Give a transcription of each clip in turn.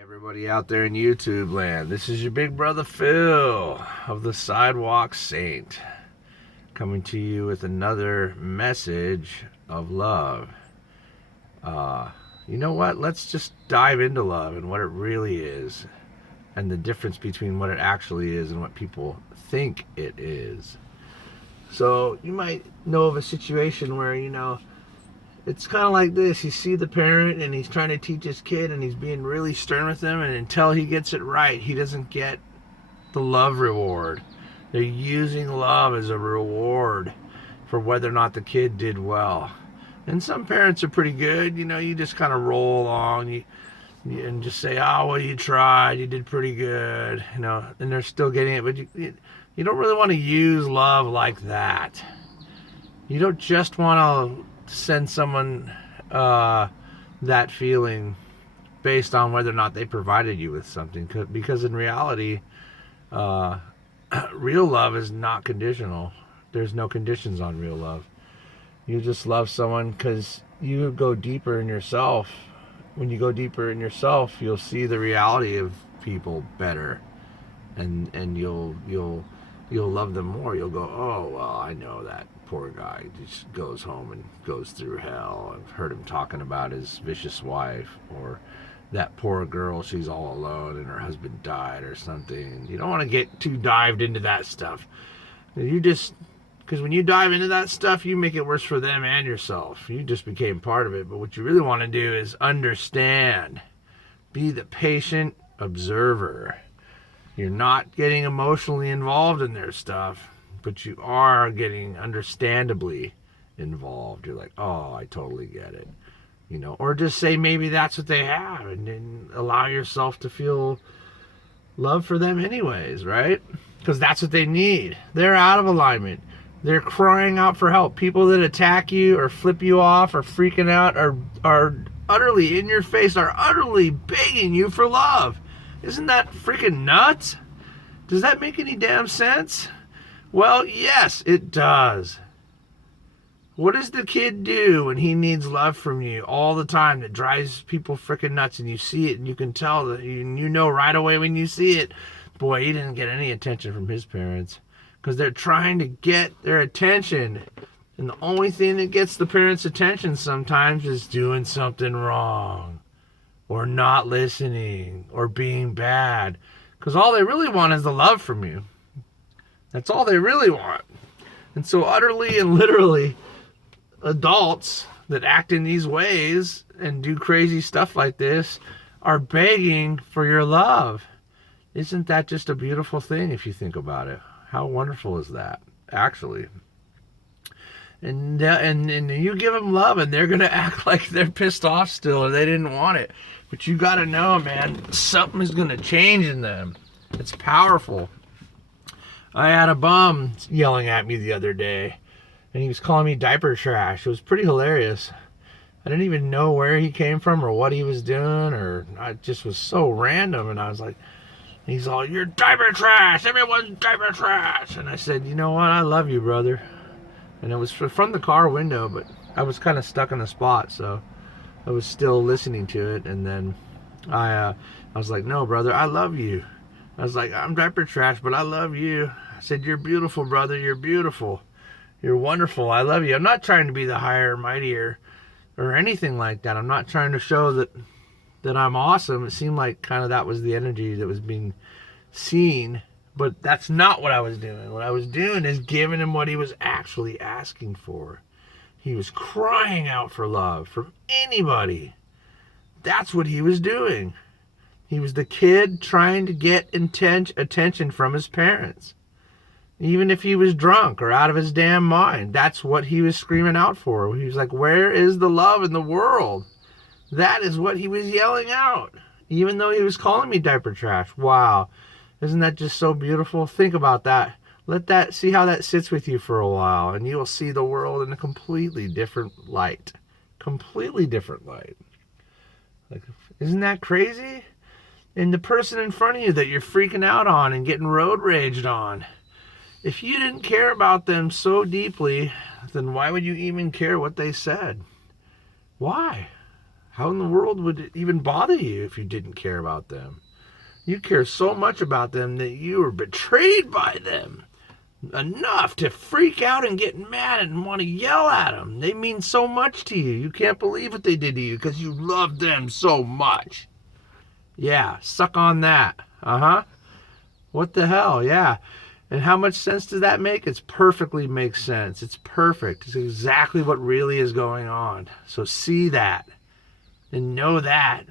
Everybody out there in YouTube land, this is your big brother Phil of the Sidewalk Saint coming to you with another message of love. You know what? Let's just dive into love and what it really is and the difference between what it actually is and what people think it is. So you might know of a situation where, it's kind of like this. You see the parent and he's trying to teach his kid and he's being really stern with him, and until he gets it right, he doesn't get the love reward. They're using love as a reward for whether or not the kid did well. And some parents are pretty good. You just kind of roll along and just say, oh, well, you tried. You did pretty good. And they're still getting it. But you don't really want to use love like that. You don't just want to send someone that feeling based on whether or not they provided you with something, because in reality real love is not conditional. There's no conditions on real love. You just love someone because you go deeper in yourself. When you go deeper in yourself, you'll see the reality of people better, and you'll love them more. You'll go, oh, well, I know that poor guy just goes home and goes through hell. I've heard him talking about his vicious wife, or that poor girl, she's all alone and her husband died or something. You don't want to get too dived into that stuff. Because when you dive into that stuff, you make it worse for them and yourself. You just became part of it. But what you really want to do is understand. Be the patient observer. You're not getting emotionally involved in their stuff, but you are getting understandably involved. You're like, oh, I totally get it. Or just say maybe that's what they have, and then allow yourself to feel love for them anyways, right? Because that's what they need. They're out of alignment. They're crying out for help. People that attack you or flip you off or freaking out are utterly in your face, are utterly begging you for love. Isn't that freaking nuts? Does that make any damn sense? Well, yes, it does. What does the kid do when he needs love from you all the time that drives people freaking nuts, and you see it and you can tell that you know right away when you see it, boy, he didn't get any attention from his parents, because they're trying to get their attention. And the only thing that gets the parents' attention sometimes is doing something wrong, or not listening, or being bad. Because all they really want is the love from you. That's all they really want. And so utterly and literally, adults that act in these ways and do crazy stuff like this are begging for your love. Isn't that just a beautiful thing if you think about it? How wonderful is that, actually? And you give them love, and they're going to act like they're pissed off still, or they didn't want it. But you got to know, man, something is going to change in them. It's powerful. I had a bum yelling at me the other day, and he was calling me diaper trash. It was pretty hilarious. I didn't even know where he came from or what he was doing, or I just was so random. And I was like, he's all, you're diaper trash. Everyone's diaper trash. And I said, you know what? I love you, brother. And it was from the car window, but I was kind of stuck in the spot, so I was still listening to it. And then I was like, no, brother, I love you. I was like, I'm diaper trash, but I love you. I said, you're beautiful, brother. You're beautiful. You're wonderful. I love you. I'm not trying to be the higher, mightier, or anything like that. I'm not trying to show that I'm awesome. It seemed like kind of that was the energy that was being seen, but that's not what I was doing. What I was doing is giving him what he was actually asking for. He was crying out for love from anybody. That's what he was doing. He was the kid trying to get attention from his parents. Even if he was drunk or out of his damn mind, that's what he was screaming out for. He was like, where is the love in the world? That is what he was yelling out, even though he was calling me diaper trash. Wow. Isn't that just so beautiful? Think about that. See how that sits with you for a while, and you will see the world in a completely different light. Completely different light. Like, isn't that crazy? And the person in front of you that you're freaking out on and getting road raged on, if you didn't care about them so deeply, then why would you even care what they said? Why? How in the world would it even bother you if you didn't care about them? You care so much about them that you were betrayed by them enough to freak out and get mad and want to yell at them. They mean so much to you. You can't believe what they did to you because you love them so much. Yeah, suck on that. What the hell? Yeah. And how much sense does that make? It perfectly makes sense. It's perfect. It's exactly what really is going on. So see that and know that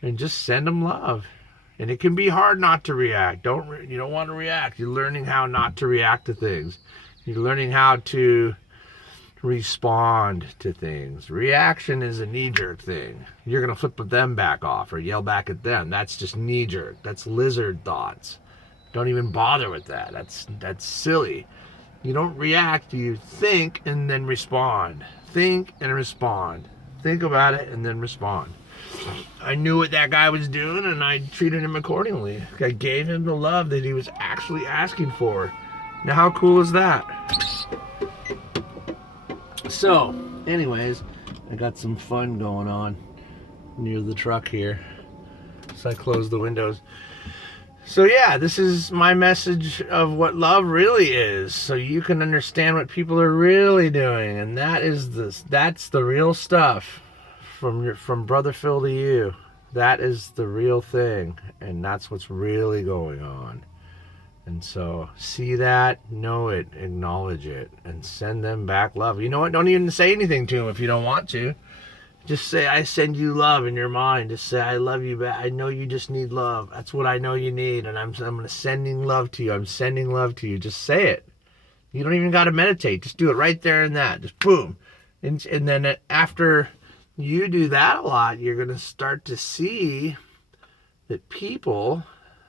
and just send them love. And it can be hard not to react. You don't want to react. You're learning how not to react to things. You're learning how to respond to things. Reaction is a knee-jerk thing. You're going to flip them back off or yell back at them. That's just knee-jerk. That's lizard thoughts. Don't even bother with that. That's silly. You don't react. You think and then respond. Think and respond. Think about it and then respond. I knew what that guy was doing and I treated him accordingly. I gave him the love that he was actually asking for. Now how cool is that? So, anyways, I got some fun going on near the truck here. So I closed the windows. So yeah, this is my message of what love really is, so you can understand what people are really doing, and that's the real stuff from Brother Phil to you. That is the real thing, and that's what's really going on. And so see that, know it, acknowledge it, and send them back love. You know what? Don't even say anything to them if you don't want to. Just say, I send you love in your mind. Just say, I love you back. I know you just need love. That's what I know you need. And I'm sending love to you. I'm sending love to you. Just say it. You don't even got to meditate. Just do it right there and that. Just boom. And then after you do that a lot, you're going to start to see that people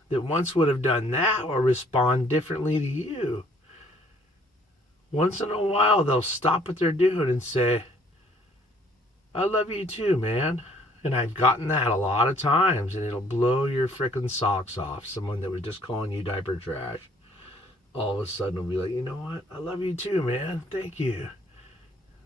that once would have done that will respond differently to you. Once in a while, they'll stop what they're doing and say, I love you too, man. And I've gotten that a lot of times, and it'll blow your frickin' socks off. Someone that was just calling you diaper trash, all of a sudden will be like, you know what? I love you too, man. Thank you.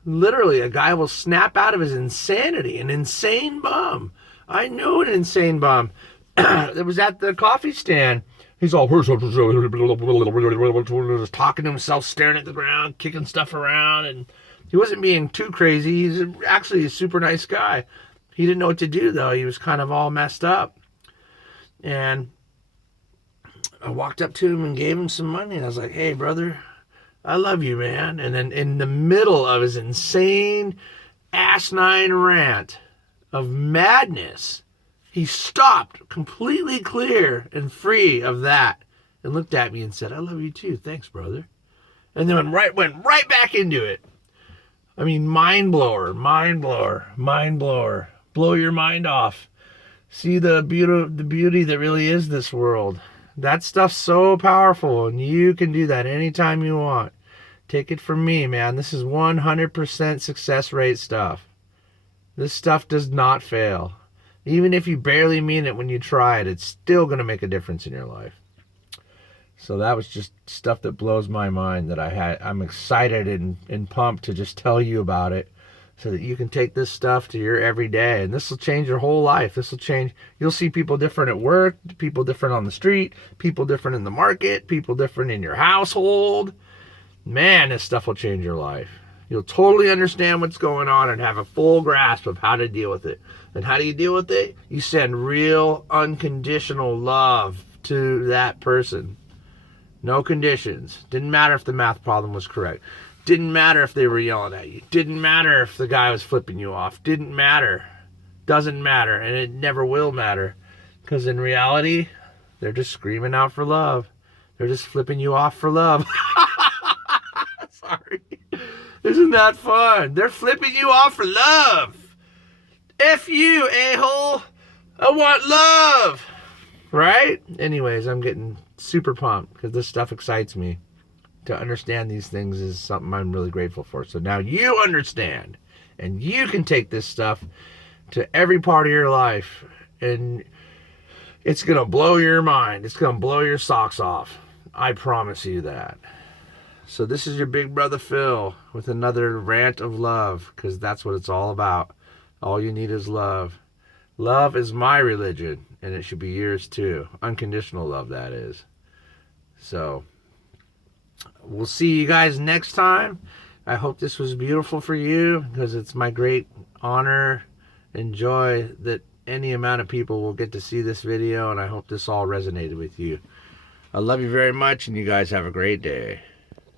Literally, a guy will snap out of his insanity, an insane bum. I know an insane bum that was at the coffee stand. He's all just talking to himself, staring at the ground, kicking stuff around, and he wasn't being too crazy. He's actually a super nice guy. He didn't know what to do, though. He was kind of all messed up. And I walked up to him and gave him some money. And I was like, hey, brother, I love you, man. And then in the middle of his insane, asinine rant of madness, he stopped completely clear and free of that and looked at me and said, I love you too. Thanks, brother. And then went right back into it. I mean, mind blower. Blow your mind off. See the beauty that really is this world. That stuff's so powerful, and you can do that anytime you want. Take it from me, man. This is 100% success rate stuff. This stuff does not fail. Even if you barely mean it when you try it, it's still going to make a difference in your life. So that was just stuff that blows my mind that I'm excited and pumped to just tell you about it so that you can take this stuff to your everyday. And this will change your whole life. This will change. You'll see people different at work, people different on the street, people different in the market, people different in your household. Man, this stuff will change your life. You'll totally understand what's going on and have a full grasp of how to deal with it. And how do you deal with it? You send real, unconditional love to that person. No conditions. Didn't matter if the math problem was correct. Didn't matter if they were yelling at you. Didn't matter if the guy was flipping you off. Didn't matter. Doesn't matter. And it never will matter. Because in reality, they're just screaming out for love. They're just flipping you off for love. Sorry. Isn't that fun? They're flipping you off for love. F you, a-hole. I want love. Right? Anyways, I'm getting super pumped because this stuff excites me. To understand these things is something I'm really grateful for. So now you understand, and you can take this stuff to every part of your life, and it's going to blow your mind. It's going to blow your socks off. I promise you that. So this is your big brother Phil with another rant of love, because that's what it's all about. All you need is love. Love is my religion, and it should be yours too. Unconditional love, that is. So, we'll see you guys next time. I hope this was beautiful for you, because it's my great honor and joy that any amount of people will get to see this video, and I hope this all resonated with you. I love you very much, and you guys have a great day.